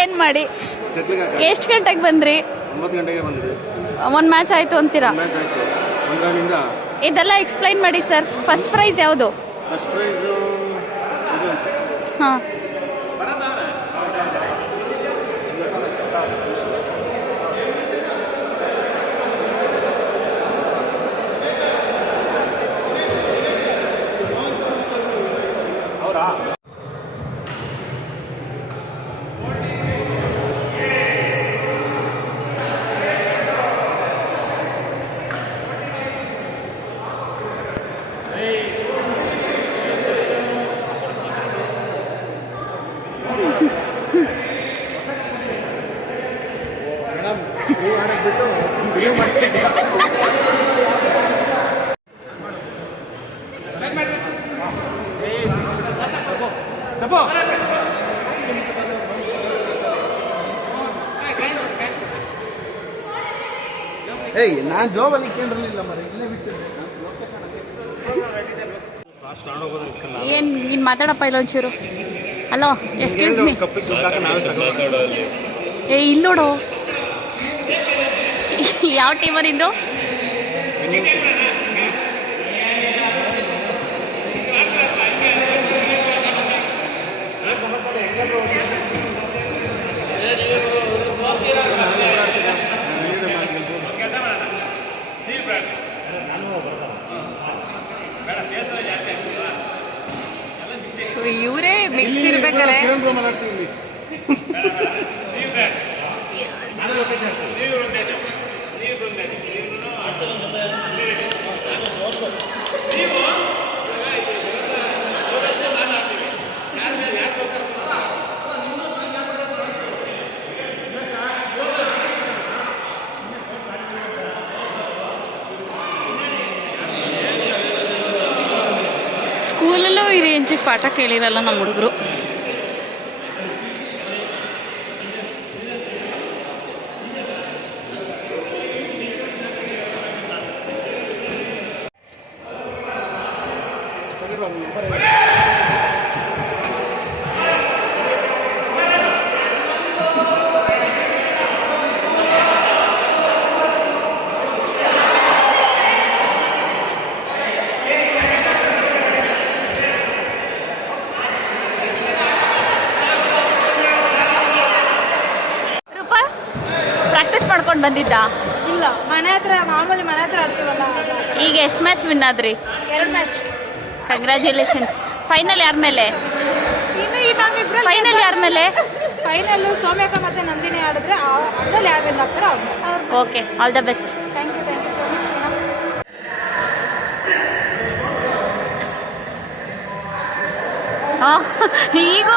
ಏನ್ ಮಾಡಿ ಎಷ್ಟು ಗಂಟೆಗೆ ಬಂದ್ರಿ? 9 ಗಂಟೆಗೆ ಬಂದ್ರಿ. ಒಂದ್ ಮ್ಯಾಚ್ ಆಯ್ತು ಅಂತೀರಾ? ಮ್ಯಾಚ್ ಆಯ್ತು. 1 ರನ್ನಿಂದ ಇದೆಲ್ಲ ಎಕ್ಸ್ಪ್ಲೈನ್ ಮಾಡಿ ಸರ್. ಫಸ್ಟ್ ಪ್ರೈಸ್ ಯಾವುದು? ಫಸ್ಟ್ ಪ್ರೈಸ್ ಹಾ, ನಾನು ಜಾಬಲ್ಲಿ ಕೇಳಿರಲಿಲ್ಲ ಮರ ಇಲ್ಲೇ ಬಿಟ್ಟು ಏನ್ ನೀನ್ ಮಾತಾಡಪ್ಪ ಇಲ್ಲ ಒಂಚೂರು. Hello, excuse me. ಏ ಇಲ್ಲಿ ನೋಡು, ಯಾವ ಟೀಮರ್ ಇದು? ಇವರೇ ಮಿಕ್ಸ್ ಇರ್ಬೇಕಾರೆ ಸ್ಕೂಲಲ್ಲೂ ಈ ರೇಂಜಿಗೆ ಪಾಠ ಕೇಳಿರಲ್ಲ ನಮ್ಮ ಹುಡುಗರು. ಮಾಡ್ಕೊಂಡು ಬಂದಿದ್ದ? ಇಲ್ಲ, ಮನೆ ಹತ್ರ ಮಾಮೂಲಿ ಮನೆ ಹತ್ರ ಆಡ್ತೀವಲ್ಲ. ಈಗ ಎಷ್ಟು ಮ್ಯಾಚ್ ವಿನ್ ಆದ್ರಿ? 2 ಮ್ಯಾಚ್. ಕಂಗ್ರ್ಯಾಚುಲೇಷನ್ಸ್. ಫೈನಲ್ ಯಾರ ಮೇಲೆ? ಫೈನಲ್ ಯಾರ ಮೇಲೆ? ಫೈನಲ್ ಸೌಮ್ಯಕ ಮತ್ತೆ ನಂದಿನಿ ಆಡಿದ್ರೆ ಅದ್ರಲ್ಲಿ ಯಾರು ವಿನ್ ಆಗ್ತಾರೋ ಅವ್ರು. Okay, all the best. Thank you so much madam. ಈಗ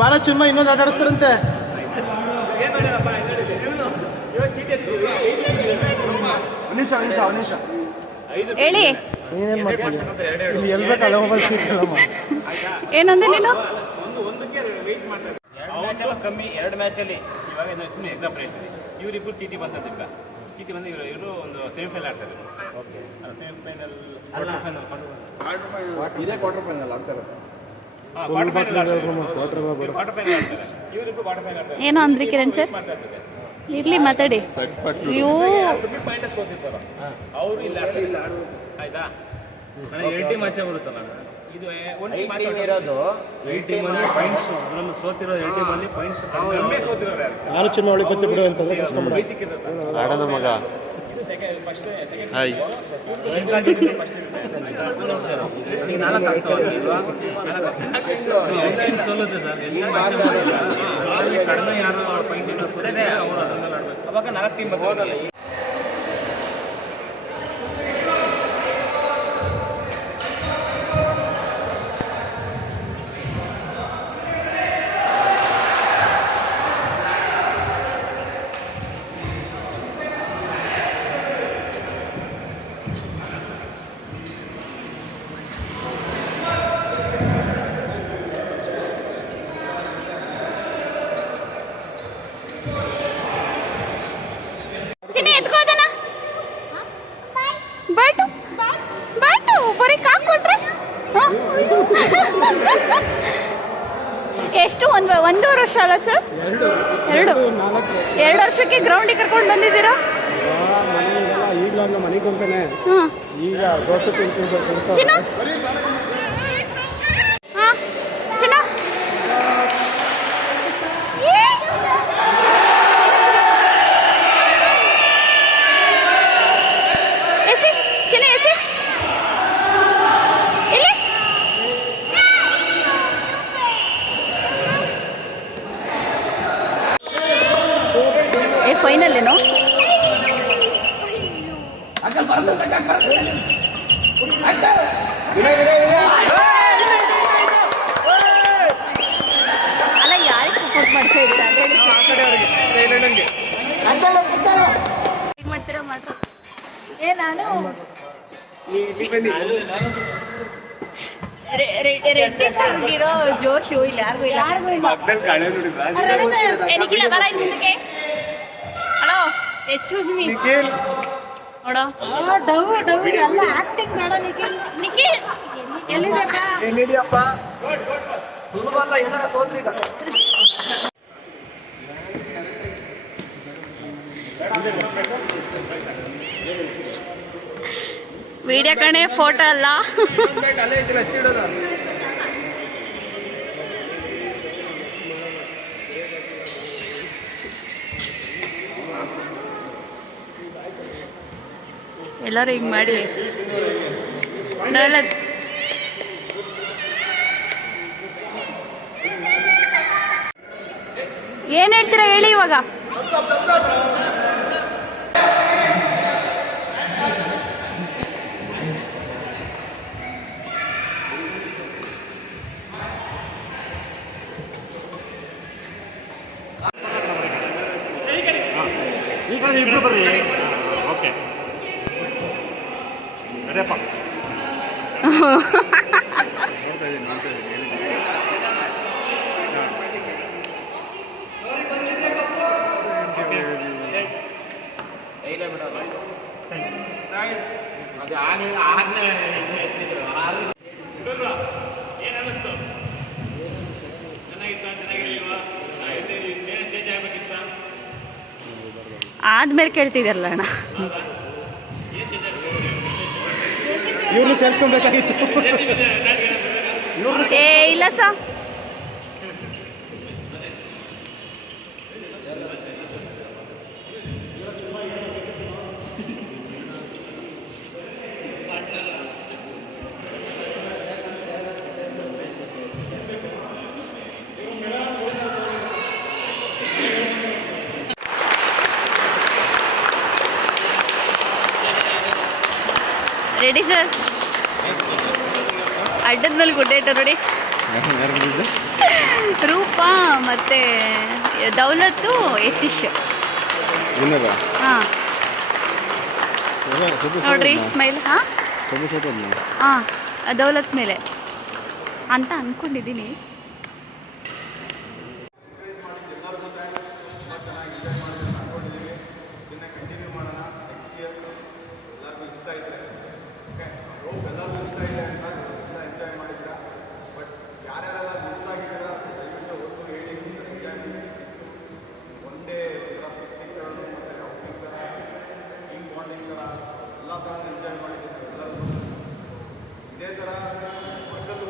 ಬಾಳ ಚಿನ್ಮ ಇನ್ನೊಂದು ಆಟ ಆಡಿಸ್ತಾರಂತೆ. ಹೇಳಿ, ಏನೇನ್ ಮಾಡ್ತೀವಿ ಇಲ್ಲಿ ಎಲ್ಬೇಕಲ್ಲ ಮೊಬೈಲ್ ಏನಂದ್ರೆ ನೀನು ಕಮ್ಮಿ 2 ಮ್ಯಾಚಲ್ಲಿ ಇವಾಗ ಸುಮ್ಮನೆ ಎಕ್ಸಾಂಪಲ್ ಹೇಳ್ತೀನಿ. ಇವರಿಬ್ಬರು ಚೀಟಿ ಬಂತಂದಿಲ್ಲ, ಚೀಟಿ ಬಂದು ಇವರು ಒಂದು ಸೆಮಿಫೈನಲ್ ಆಡ್ತಾರೆ. ಸೆಮಿಫೈನಲ್ ಇದೇ ಕ್ವಾರ್ಟರ್ ಫೈನಲ್ ಆಡ್ತಾರೆ. ಏನೋ ಅಂದ್ರಿ ಕಿರಣ್ ಸರ್? ಇರ್ಲಿ ಮಾತಾಡಿ. ಅವರು ಇಲ್ಲ ಆಯ್ತಾ, 2 ಟೀಮ್ ಆಚೆ ಬರುತ್ತಲ್ಲ, ಇದು ಇರೋದು 80 ಮಂದಿ ಪಾಯಿಂಟ್ಸ್ ನಮ್ಮ ಸೋತಿರೋದು 80 ಮಂದಿ ಪಾಯಿಂಟ್ಸ್ ಕಮ್ಮಿ ಸೋತಿರೋರು ಯಾರು? ನಾನು ಚಿನ್ನ ಒಳಗೆ ಬತ್ತಿ ಬಿಡು ಅಂತಂದ್ರೆ ಕಸ್ಕೊಂಬಿಡ ಬೇಸಿಕ್ ಇರುತ್ತೆ. ಆಡೋದ ಮಗ ಇದು second first second hi first ಇರುತ್ತೆ. ಈಗ 4 ಆಗ್ತಾವೆ ಇಲ್ವಾ? 4 ಸೋಲುತ್ತೆ ಸರ್ ಕಡಿಮೆ ಯಾರು ಪಾಯಿಂಟ್ ಇಂದ ಸೋತಿದ್ರೆ ಅವರು ಅದನ್ನ ಆಡಬೇಕು. ಅವಾಗ 4 ಟೀಮ್ ಬರ್ತದೆ. ಚಿನ್ನ ಎತ್ಕೋದನ ಬೈಟು ಬೈಟು ಬರೀ ಕಾಕ್ ಕೊಟ್ರೆ ಎಷ್ಟು ಒಂದೂವರೆ ವರ್ಷ ಅಲ್ಲ ಸರ್? ಎರಡು ವರ್ಷಕ್ಕೆ ಗ್ರೌಂಡಿಗೆ ಕರ್ಕೊಂಡು ಬಂದಿದ್ದೀರಾ? ಈಗಲೂ ನಮ್ಮ ಮನೆಗೆ ಹೋಗ್ತಾನೆ ಹಾಂ ಈಗ ದೋಷಕ್ಕೆ ಚಿನ್ನ ಹಾಂ ಚಿನ್ನ ಎಸಿ ಚಿನ್ನ ಎಸಿ ಇಲ್ಲಿ ಫೈನಲ್ ಏನೋ ಅಲ್ಲ ಯಾರಿಗೆ ಸಪೋರ್ಟ್ ಮಾಡ್ತಾ ಇದ್ದೀರಾ ಮಾಡ್ತೀರಾ ಮಾತ್ರ ನಾನು ಇರೋ ಜೋಶು ಇಲ್ಲ ಯಾರಿಗೂ ಇಲ್ಲ ನಿಖಿಲ್ ಬರ ಇಲ್ಲಿ ಮುಂದಕ್ಕೆ ಹಲೋ ಎಕ್ಸ್ಕ್ಯೂಸ್ ಮೀ ನೋಡೋ ಡವ್ ಡವ್ ಎಲ್ಲ ಆಕ್ಟಿಂಗ್ ಮಾಡೋ ನಿಖಿಲ್ ನಿಖಿಲ್ ಎಲ್ಲಿದೆಪ್ಪ ವಿಡಿಯೋ ಕಣೆ ಫೋಟೋ ಅಲ್ಲ ಎಲ್ಲರೂ ಹಿಂಗೆ ಮಾಡಿ ಏನು ಹೇಳ್ತೀರಾ ಹೇಳಿ ಇವಾಗ? ಈಗ ಇಬ್ರು ಬರ್ರಿ. ಓಕೆ ಅದೇಪ್ಪ ಏನಿಸ್ತು? ಚೆನ್ನಾಗಿತ್ತಾ? ಚೆನ್ನಾಗಿರ್ಲಿಲ್ವಾ? ಚೇಂಜ್ ಆಗ್ಬೇಕಿತ್ತ? ಆದ್ಮೇಲೆ ಕೇಳ್ತಿದ್ರಲ್ಲ ಅಣ್ಣ. ಇವ್ರನ್ನ ಸೇರಿಸ್ಕೊಬೇಕಾಗಿತ್ತು. ಏ ಇಲ್ಲ ಸರ್ ರೆಡಿ ಸರ್. ಅಡ್ಡದ ಮೇಲೆ ಗುಡ್ಡ ಇಟ್ಟು ನೋಡಿ. ರೂಪ ಮತ್ತೆ ದೌಲತ್ತು ಯತೀಶ್. ಹಾಂ ನೋಡ್ರಿ ಸ್ಮೈಲ್. ಹಾಂ ಹಾಂ ದೌಲತ್ ಮೇಲೆ ಅಂತ ಅಂದ್ಕೊಂಡಿದ್ದೀನಿ. ಎಲ್ಲ ಥರ ಎಂಜಾಯ್ ಮಾಡಿದ್ದೀವಿ ಎಲ್ಲರೂ. ಇದೇ ಥರ ವರ್ಷದ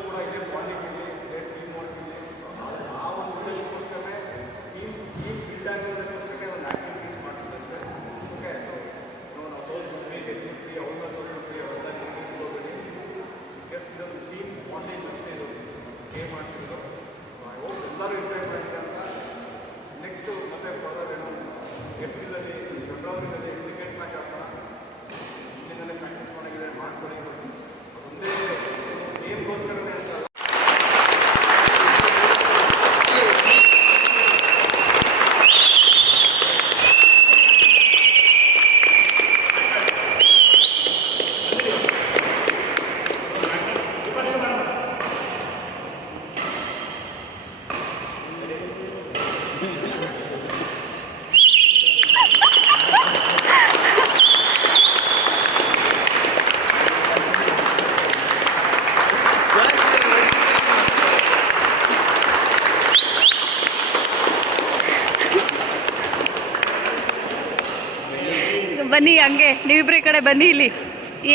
ಬನ್ನಿ ಹಂಗೆ ನೀವಿಬ್ರು ಈ ಕಡೆ ಬನ್ನಿ ಇಲ್ಲಿ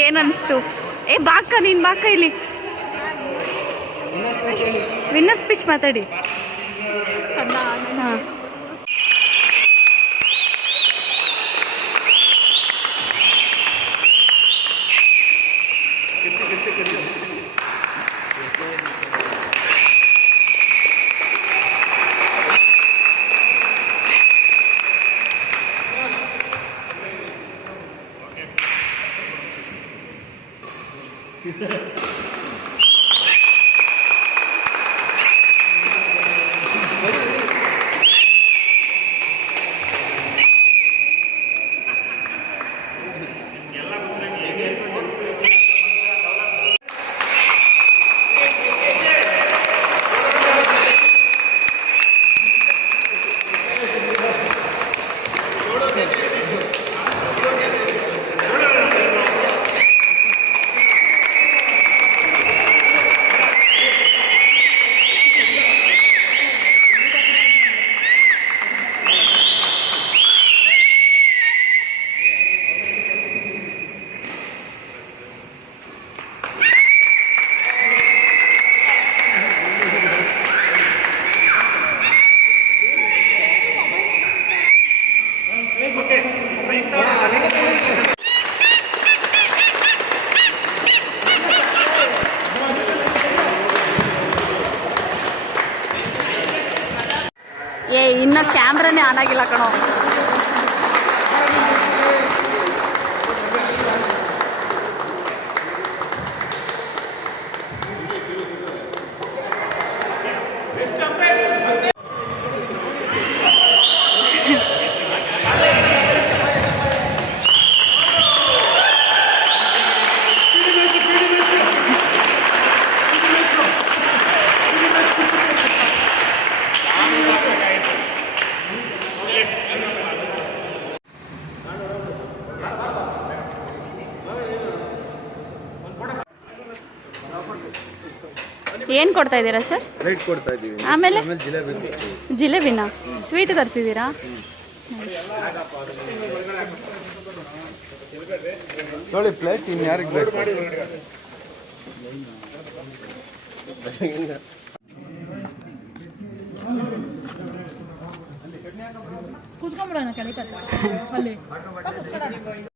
ಏನ್ ಅನ್ಸ್ತು ಏ ಬಾಕ ನೀನ್ ಬಾಕ ಇಲ್ಲಿ ವಿನ್ನರ್ ಸ್ಪೀಚ್ ಮಾತಾಡಿ ಹಾ. ಏ ಇನ್ನ ಕ್ಯಾಮ್ರಾನೇ ಆನ್ ಆಗಿಲ್ಲ ಕಣೋ. ಏನ್ ಕೊಡ್ತಾ ಇದ್ದೀರಾ ಸರ್? ರೈಟ್ ಕೊಡ್ತಾ ಇದೀವಿ. ಆಮೇಲೆ ಜಿಲೇಬಿ ಜಿಲೇಬಿನ ಸ್ವೀಟ್ ತರಿಸಿದ್ದೀರಾ? ನೋಡಿ ಪ್ಲೇಟ್ ಇನ್ನು ಯಾರಿಗೆ ಬೇಕು? ಕೂತ್ಕೊಂಡ್ಬಿಡೋಣ ಕೆಳಗೆ ಅಲ್ಲಿ